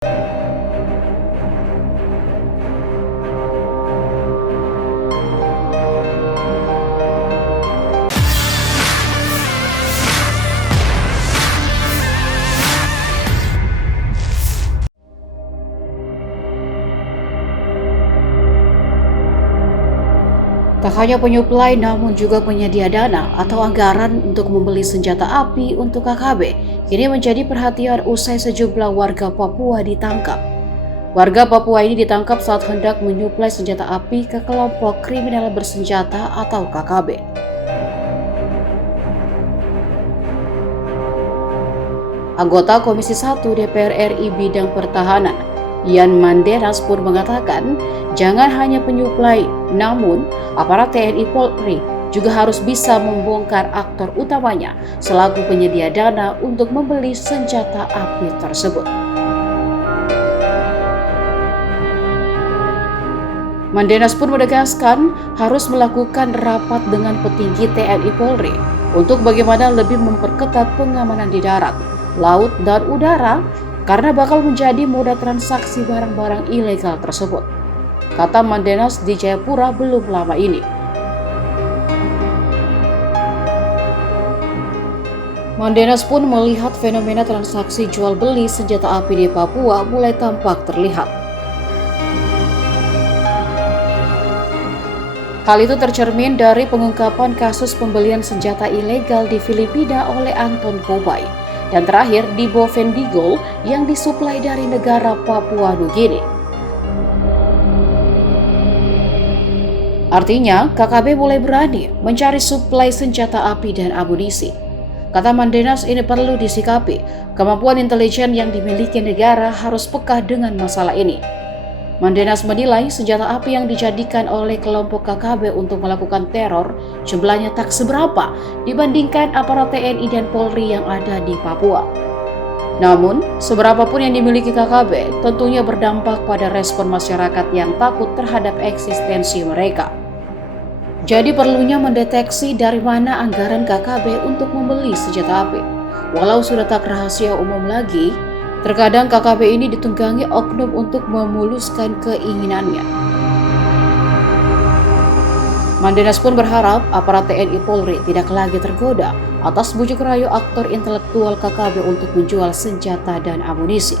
Tak hanya penyuplai namun juga penyedia dana atau anggaran untuk membeli senjata api untuk KKB kini menjadi perhatian usai sejumlah warga Papua ditangkap. Warga Papua ini ditangkap saat hendak menyuplai senjata api ke kelompok kriminal bersenjata atau KKB. Anggota Komisi 1 DPR RI Bidang Pertahanan, Yan Mandenas pun mengatakan, jangan hanya penyuplai, namun aparat TNI Polri juga harus bisa membongkar aktor utamanya selaku penyedia dana untuk membeli senjata api tersebut. Mandenas pun menegaskan harus melakukan rapat dengan petinggi TNI Polri untuk bagaimana lebih memperketat pengamanan di darat, laut, dan udara karena bakal menjadi moda transaksi barang-barang ilegal tersebut, kata Mandenas di Jayapura belum lama ini. Mandenas pun melihat fenomena transaksi jual beli senjata api di Papua mulai tampak terlihat. Hal itu tercermin dari pengungkapan kasus pembelian senjata ilegal di Filipina oleh Anton Kobay dan terakhir di Bovendigul yang disuplai dari negara Papua Nugini. Artinya, KKB mulai berani mencari suplai senjata api dan amunisi. Kata Mandenas, ini perlu disikapi. Kemampuan intelijen yang dimiliki negara harus peka dengan masalah ini. Mandenas menilai senjata api yang dijadikan oleh kelompok KKB untuk melakukan teror jumlahnya tak seberapa dibandingkan aparat TNI dan Polri yang ada di Papua. Namun, seberapapun yang dimiliki KKB tentunya berdampak pada respon masyarakat yang takut terhadap eksistensi mereka. Jadi perlunya mendeteksi dari mana anggaran KKB untuk membeli senjata api. Walau sudah tak rahasia umum lagi, terkadang KKB ini ditunggangi oknum untuk memuluskan keinginannya. Mandenas pun berharap aparat TNI Polri tidak lagi tergoda atas bujuk rayu aktor intelektual KKB untuk menjual senjata dan amunisi.